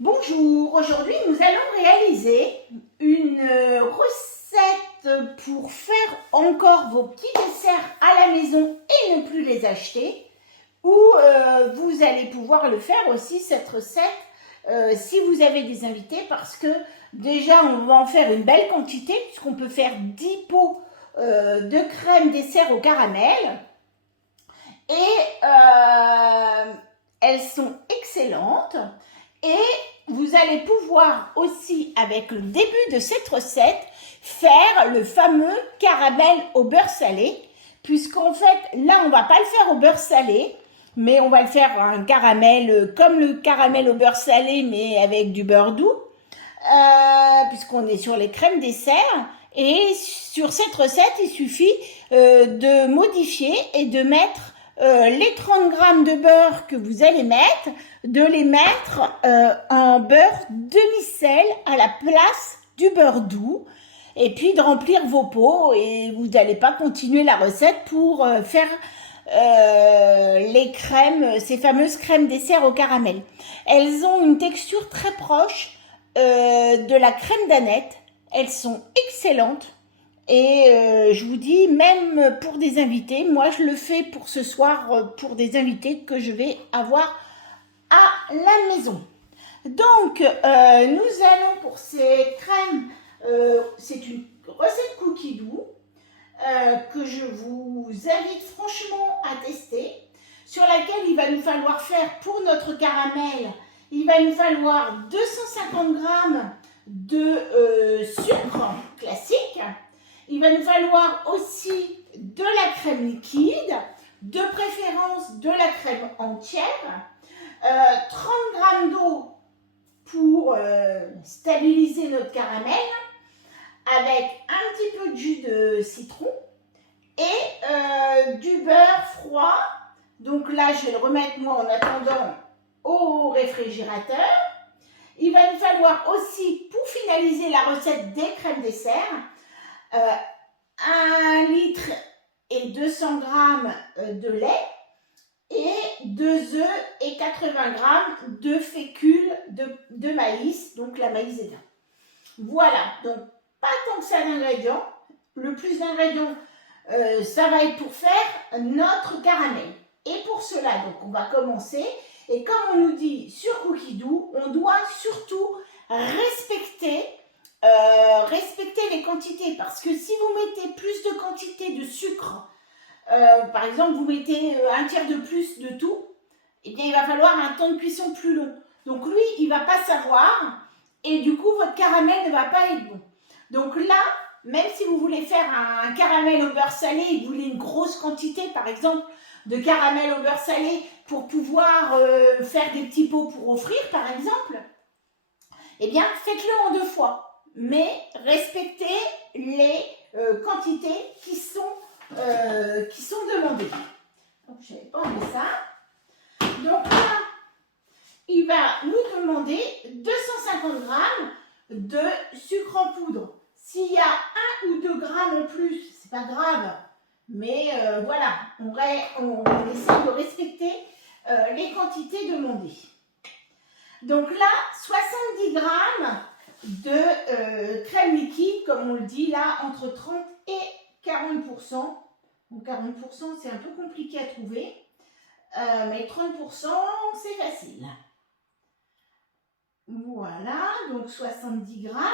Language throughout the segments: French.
Bonjour, aujourd'hui nous allons réaliser une recette pour faire encore vos petits desserts à la maison et ne plus les acheter, ou vous allez pouvoir le faire aussi cette recette si vous avez des invités, parce que déjà on va en faire une belle quantité puisqu'on peut faire 10 pots de crème dessert au caramel et elles sont excellentes. Et vous allez pouvoir aussi, avec le début de cette recette, faire le fameux caramel au beurre salé, puisqu'en fait, là, on ne va pas le faire au beurre salé, mais on va le faire un caramel comme le caramel au beurre salé, mais avec du beurre doux, puisqu'on est sur les crèmes dessert. Et sur cette recette, il suffit de modifier et de mettre les 30 grammes de beurre que vous allez mettre, de les mettre en beurre demi-sel à la place du beurre doux, et puis de remplir vos pots, et vous n'allez pas continuer la recette pour faire les crèmes, ces fameuses crèmes dessert au caramel. Elles ont une texture très proche de la crème d'Annette, elles sont excellentes. Et je vous dis, même pour des invités, moi je le fais pour ce soir, pour des invités que je vais avoir à la maison. Donc, nous allons pour ces crèmes, c'est une recette cookie doux que je vous invite franchement à tester, sur laquelle il va nous falloir faire pour notre caramel, il va nous falloir 250 grammes de sucre classique. Il va nous falloir aussi de la crème liquide, de préférence de la crème entière, 30 grammes d'eau pour stabiliser notre caramel, avec un petit peu de jus de citron et du beurre froid. Donc là, je vais le remettre moi en attendant au réfrigérateur. Il va nous falloir aussi, pour finaliser la recette des crèmes dessert, 1 litre et 200 grammes de lait et 2 œufs et 80 grammes de fécule de maïs, donc la maïzena. Voilà, donc pas tant que ça d'ingrédients. Le plus d'ingrédients, ça va être pour faire notre caramel. Et pour cela, donc on va commencer. Et comme on nous dit sur Cookie Doux, on doit surtout respecter les quantités, parce que si vous mettez plus de quantité de sucre, par exemple vous mettez un tiers de plus de tout, eh bien il va falloir un temps de cuisson plus long. Donc lui, il ne va pas savoir, et du coup votre caramel ne va pas être bon. Donc là, même si vous voulez faire un caramel au beurre salé et que vous voulez une grosse quantité, par exemple, de caramel au beurre salé pour pouvoir faire des petits pots pour offrir, par exemple, eh bien faites-le en 2 fois. Mais respectez les quantités qui sont demandées. Donc, je n'avais pas enlevé ça. Donc là, il va nous demander 250 grammes de sucre en poudre. S'il y a 1 ou 2 grammes en plus, c'est pas grave. Mais voilà, on essaie de respecter les quantités demandées. Donc là, 70 grammes de crème liquide, comme on le dit là, entre 30 et 40%. Donc 40%, c'est un peu compliqué à trouver, mais 30%, c'est facile. Voilà, donc 70 grammes.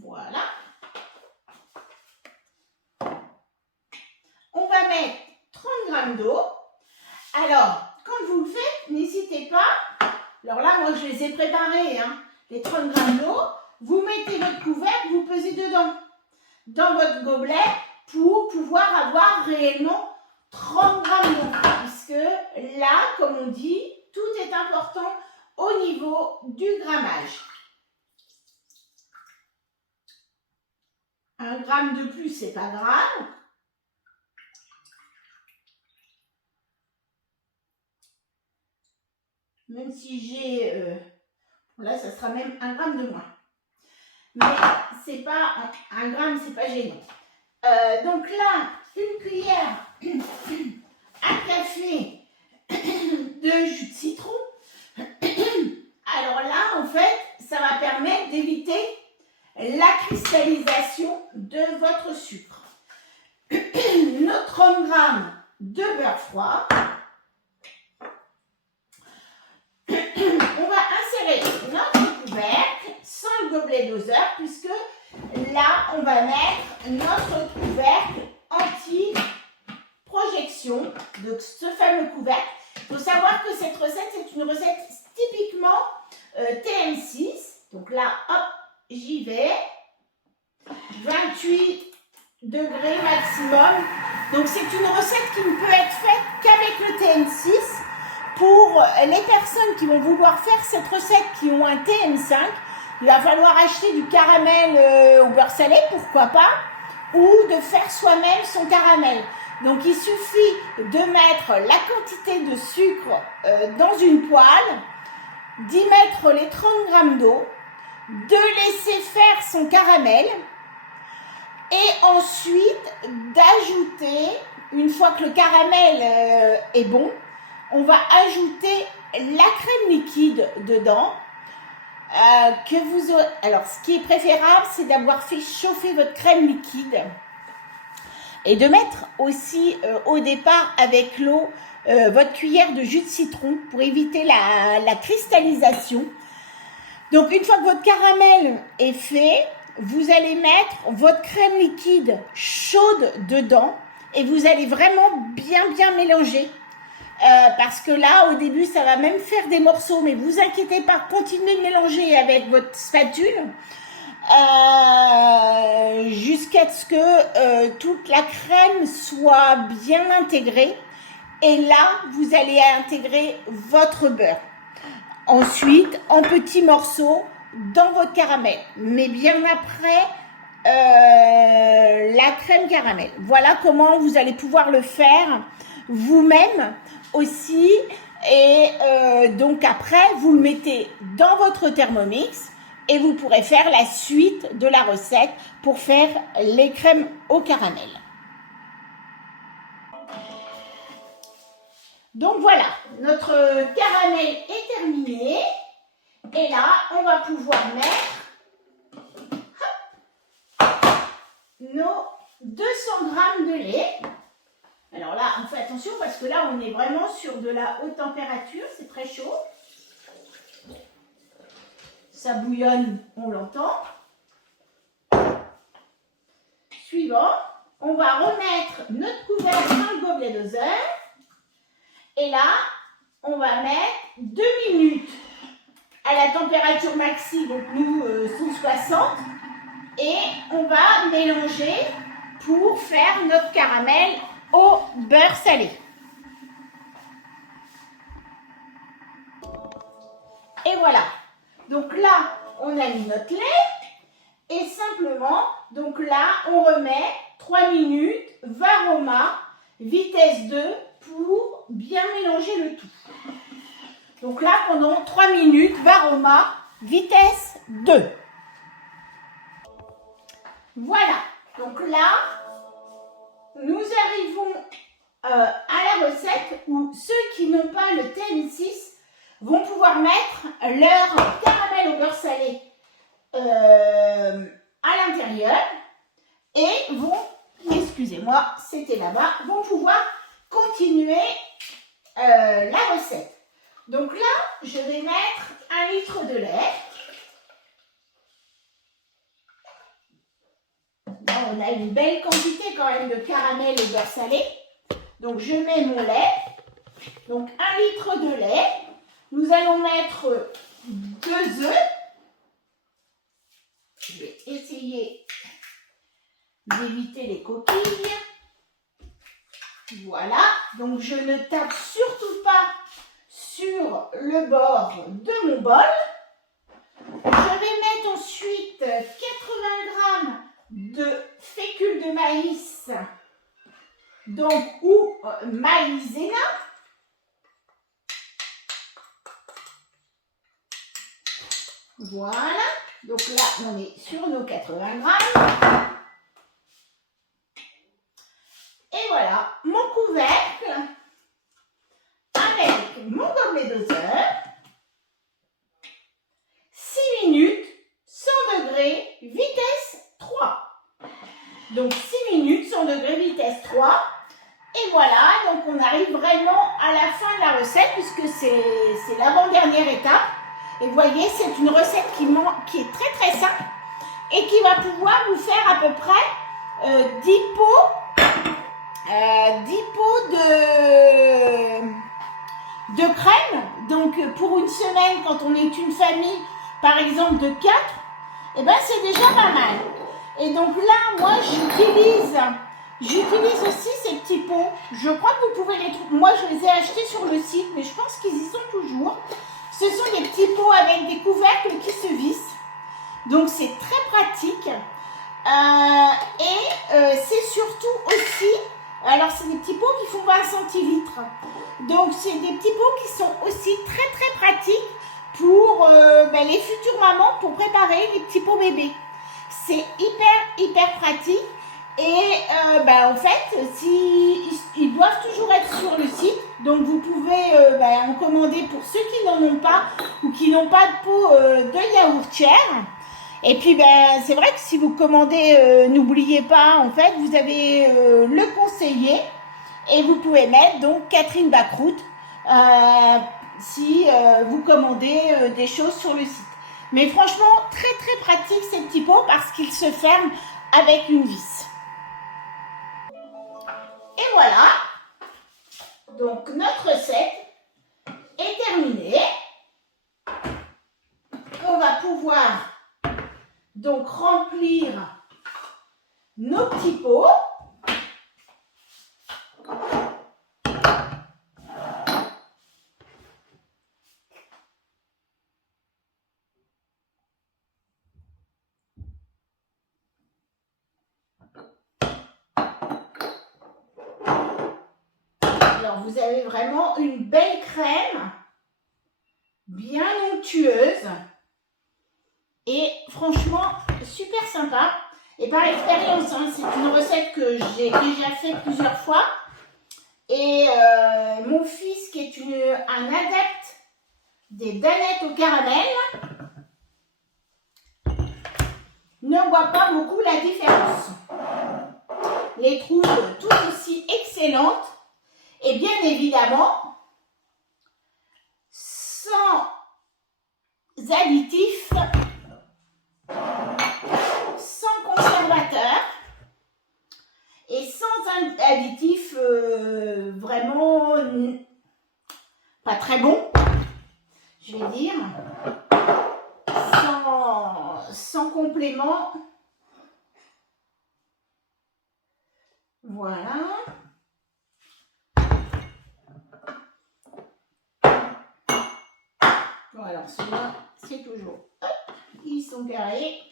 Voilà. On va mettre 30 grammes d'eau. Alors, quand vous le faites, n'hésitez pas. Alors là, moi, je les ai préparés, hein, les 30 grammes d'eau. Vous mettez votre couvercle, vous pesez dedans, dans votre gobelet, pour pouvoir avoir réellement 30 grammes d'eau. Puisque là, comme on dit, tout est important au niveau du grammage. 1 gramme de plus, c'est pas grave. Même si j'ai... là, ça sera même 1 gramme de moins. Mais c'est pas 1 gramme, c'est pas gênant. Donc là, une cuillère à café la cristallisation de votre sucre. Notre 30 g de beurre froid. On va insérer notre couvercle sans le gobelet doseur puisque là, on va mettre notre couvercle anti-projection, de ce fameux couvercle. Il faut savoir que cette recette, c'est une recette typiquement TM6. Donc là, hop, j'y vais. 28 degrés maximum. Donc c'est une recette qui ne peut être faite qu'avec le TM6. Pour les personnes qui vont vouloir faire cette recette qui ont un TM5, il va falloir acheter du caramel au beurre salé, pourquoi pas, ou de faire soi-même son caramel. Donc il suffit de mettre la quantité de sucre dans une poêle, d'y mettre les 30 g d'eau, de laisser faire son caramel et ensuite d'ajouter, une fois que le caramel est bon, on va ajouter la crème liquide dedans. Alors, ce qui est préférable, c'est d'avoir fait chauffer votre crème liquide et de mettre aussi au départ avec l'eau votre cuillère de jus de citron pour éviter la cristallisation. Donc, une fois que votre caramel est fait, vous allez mettre votre crème liquide chaude dedans et vous allez vraiment bien mélanger. Parce que là, au début, ça va même faire des morceaux, mais vous inquiétez pas, continuez de mélanger avec votre spatule jusqu'à ce que toute la crème soit bien intégrée. Et là, vous allez intégrer votre beurre. Ensuite, en petits morceaux, dans votre caramel, mais bien après la crème caramel. Voilà comment vous allez pouvoir le faire vous-même aussi. Et donc après, vous le mettez dans votre Thermomix et vous pourrez faire la suite de la recette pour faire les crèmes au caramel. Donc voilà, notre caramel est terminé. Et là, on va pouvoir mettre nos 200 g de lait. Alors là, on fait attention parce que là, on est vraiment sur de la haute température, c'est très chaud. Ça bouillonne, on l'entend. Suivant, on va remettre notre couvercle dans le gobelet doseur. Et là, on va mettre 2 minutes à la température maxi, donc nous, 160. Et on va mélanger pour faire notre caramel au beurre salé. Et voilà. Donc là, on a mis notre lait. Et simplement, donc là, on remet 3 minutes, varoma, vitesse 2 pour bien mélanger le tout. Donc là, pendant 3 minutes, varoma, vitesse 2. Voilà. Donc là, nous arrivons à la recette où ceux qui n'ont pas le TM6 vont pouvoir mettre leur caramel au beurre salé à l'intérieur et vont, excusez-moi, c'était là-bas, vont pouvoir continuer la recette. Donc là, je vais mettre 1 litre de lait. Là, on a une belle quantité quand même de caramel au beurre salé. Donc, je mets mon lait. Donc, 1 litre de lait. Nous allons mettre 2 œufs. Je vais essayer d'éviter les coquilles. Voilà. Donc, je ne tape surtout pas sur le bord de mon bol. Je vais mettre ensuite 80 g de fécule de maïs, donc ou maïzena. Voilà, donc là on est sur nos 80 g. Et voilà mon couvercle avec mon gobelet doseur. 6 minutes, 100 degrés, vitesse à la fin de la recette, puisque c'est l'avant-dernière étape. Et vous voyez, c'est une recette qui est très très simple et qui va pouvoir vous faire à peu près 10 pots de crème. Donc pour une semaine, quand on est une famille, par exemple de 4, eh ben c'est déjà pas mal. Et donc là, moi j'utilise aussi ces petits pots. Je crois que vous pouvez les trouver. Moi, je les ai achetés sur le site, mais je pense qu'ils y sont toujours. Ce sont des petits pots avec des couvercles qui se vissent. Donc, c'est très pratique. C'est surtout aussi... Alors, c'est des petits pots qui font 20 centilitres. Donc, c'est des petits pots qui sont aussi très, très pratiques pour les futures mamans pour préparer les petits pots bébés. C'est hyper pratique. Et en fait, ils doivent toujours être sur le site. Donc, vous pouvez en commander pour ceux qui n'en ont pas ou qui n'ont pas de pot de yaourtière. Et puis, c'est vrai que si vous commandez, n'oubliez pas, en fait, vous avez le conseiller. Et vous pouvez mettre, donc, Catherine Bacroute, si vous commandez des choses sur le site. Mais franchement, très pratique ces petits pots parce qu'ils se ferment avec une vis. Et voilà, donc notre recette est terminée. On va pouvoir donc remplir nos petits pots. Alors, vous avez vraiment une belle crème, bien onctueuse et franchement super sympa. Et par expérience, hein, c'est une recette que j'ai déjà fait plusieurs fois. Et mon fils, qui est un adepte des danettes au caramel, ne voit pas beaucoup la différence. Les trouve tout aussi excellentes. Et bien évidemment, sans additifs, sans conservateur et sans additifs vraiment pas très bons, je vais dire, sans complément. Voilà. Bon, alors celui-là, c'est toujours... Hop, ils sont carrés.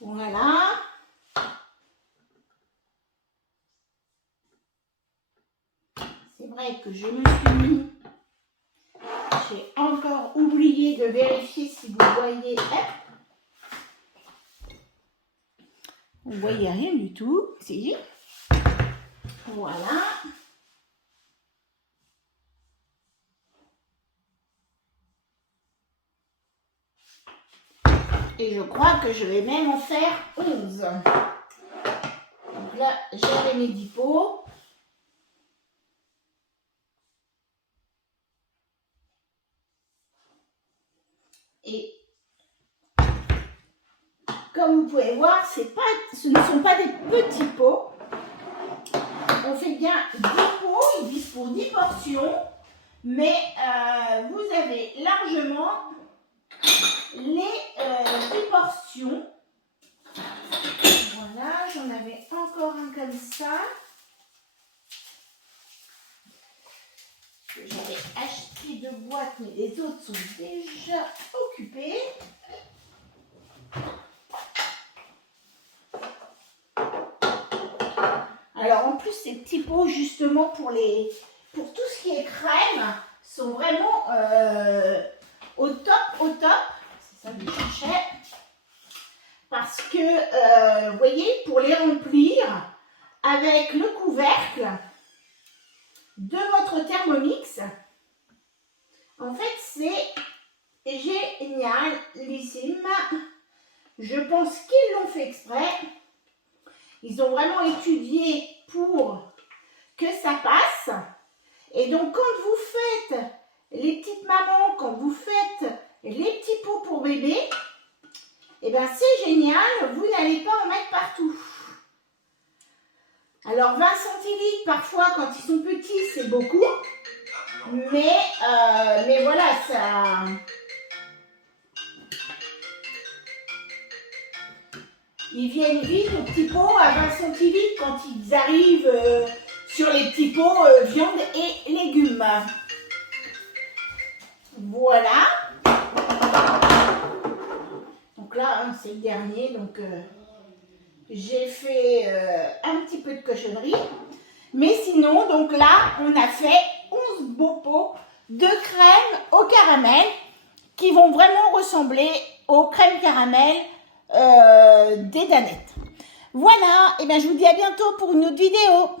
Voilà. C'est vrai que je me suis mis... J'ai encore oublié de vérifier si vous voyez... Vous ne voyez rien du tout. Si. Voilà. Et je crois que je vais même en faire 11. Donc là, j'avais mes 10 pots. Et comme vous pouvez voir, ce ne sont pas des petits pots. On fait bien 10 pots, ils disent pour 10 portions. Mais vous avez largement les 10 portions. Voilà, j'en avais encore un comme ça. J'avais acheté 2 boîtes, mais les autres sont déjà occupées. Alors en plus, ces petits pots, justement, pour tout ce qui est crème, sont vraiment au top. C'est ça que je cherchais. Parce que, vous voyez, pour les remplir avec le couvercle de votre Thermomix, en fait, c'est génialissime. Je pense qu'ils l'ont fait exprès. Ils ont vraiment étudié pour que ça passe. Et donc, quand vous faites, les petites mamans, quand vous faites les petits pots pour bébé, eh bien, c'est génial, vous n'allez pas en mettre partout. Alors, 20 centilitres, parfois, quand ils sont petits, c'est beaucoup. Mais voilà, ça... Ils viennent vite aux petits pots à 20 centilitres quand ils arrivent sur les petits pots viande et légumes. Voilà. Donc là, hein, c'est le dernier. Donc j'ai fait un petit peu de cochonnerie. Mais sinon, donc là, on a fait 11 beaux pots de crème au caramel qui vont vraiment ressembler aux crèmes caramel des Danettes. Voilà, et bien je vous dis à bientôt pour une autre vidéo.